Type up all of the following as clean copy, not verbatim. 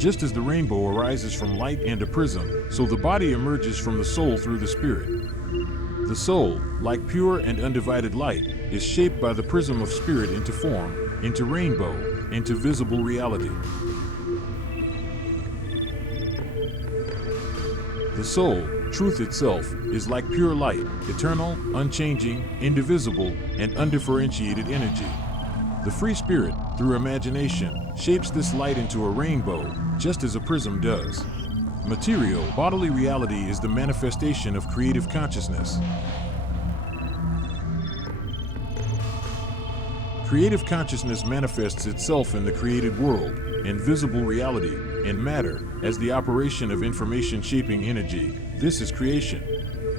Just as the rainbow arises from light and a prism, so the body emerges from the soul through the spirit. The soul, like pure and undivided light, is shaped by the prism of spirit into form, into rainbow, into visible reality. The soul, truth itself, is like pure light, eternal, unchanging, indivisible, and undifferentiated energy. The free spirit, through imagination, shapes this light into a rainbow, just as a prism does. Material, bodily reality is the manifestation of creative consciousness. Creative consciousness manifests itself in the created world, in visible reality, in matter, as the operation of information shaping energy. This is creation.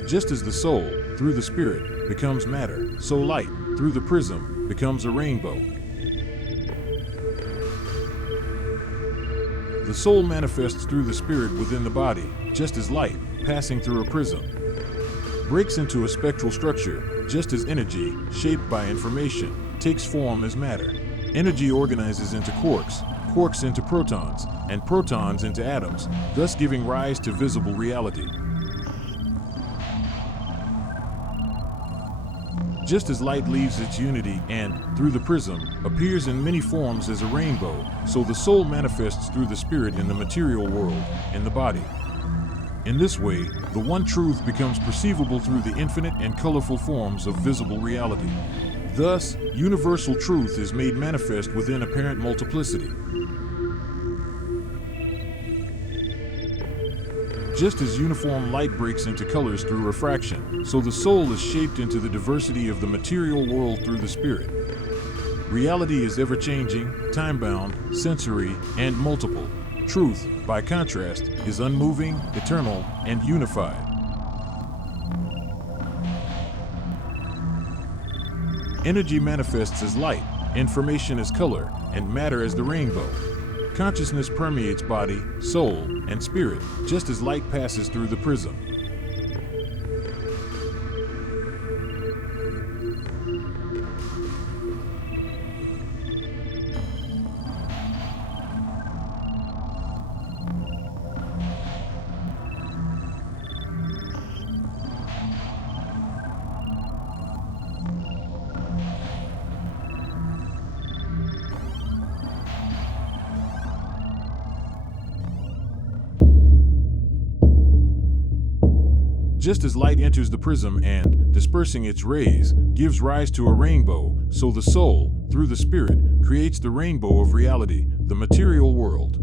Just as the soul, through the spirit, becomes matter, so light, through the prism, becomes a rainbow. The soul manifests through the spirit within the body, just as light, passing through a prism, breaks into a spectral structure, just as energy, shaped by information, takes form as matter. Energy organizes into quarks, quarks into protons, and protons into atoms, thus giving rise to visible reality. Just as light leaves its unity and, through the prism, appears in many forms as a rainbow, so the soul manifests through the spirit in the material world, in the body. In this way, the one truth becomes perceivable through the infinite and colorful forms of visible reality. Thus, universal truth is made manifest within apparent multiplicity. Just as uniform light breaks into colors through refraction, so the soul is shaped into the diversity of the material world through the spirit. Reality is ever-changing, time-bound, sensory, and multiple. Truth, by contrast, is unmoving, eternal, and unified. Energy manifests as light, information as color, and matter as the rainbow. Consciousness permeates body, soul, and spirit, just as light passes through the prism. Just as light enters the prism and, dispersing its rays, gives rise to a rainbow, so the soul, through the spirit, creates the rainbow of reality, the material world.